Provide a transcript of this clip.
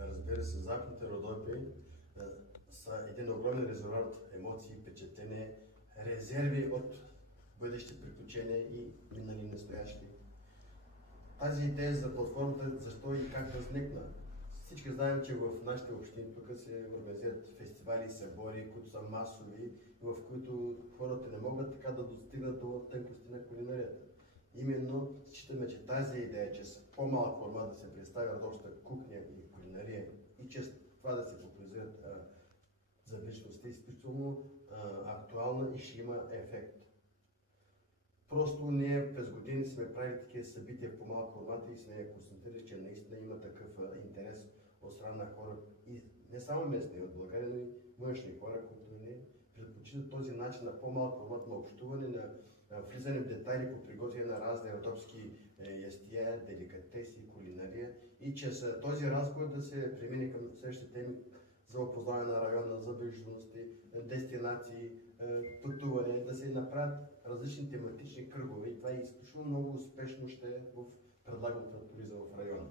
Разбира се, Западните Родопи са един огромен резервуар от емоции, впечатления, резерви от бъдещи приключения и минали настоящи. Тази идея за платформата, защо и как възникна? Всички знаем, че в нашите общини тук се организират фестивали и събори, които са масови, в които хората не могат така да достигнат до тънкости на кулинарията. Именно считаме, че тази идея, че с по-малък формат да се представя родопска кухня и кулинария и чрез това да се популяризират зависимостта е изключително актуална и ще има ефект. Просто ние през години сме правили такива събития в по-малък формат и сме констатирали, че наистина има такъв интерес от страна на хора и не само местни от България, но и външни хора, които не предпочитат този начин на по-малък формат на общуване, на влизане в детайли по приготвяне на разни родопски ястия, деликатеси, кулинария и чрез този разговор да се премине към следващите теми за опознаване на района, за безжителности, дестинации, пътуване, да се направят различни тематични кръгове и това е изключително много успешно ще в предлагането на туризъм в района.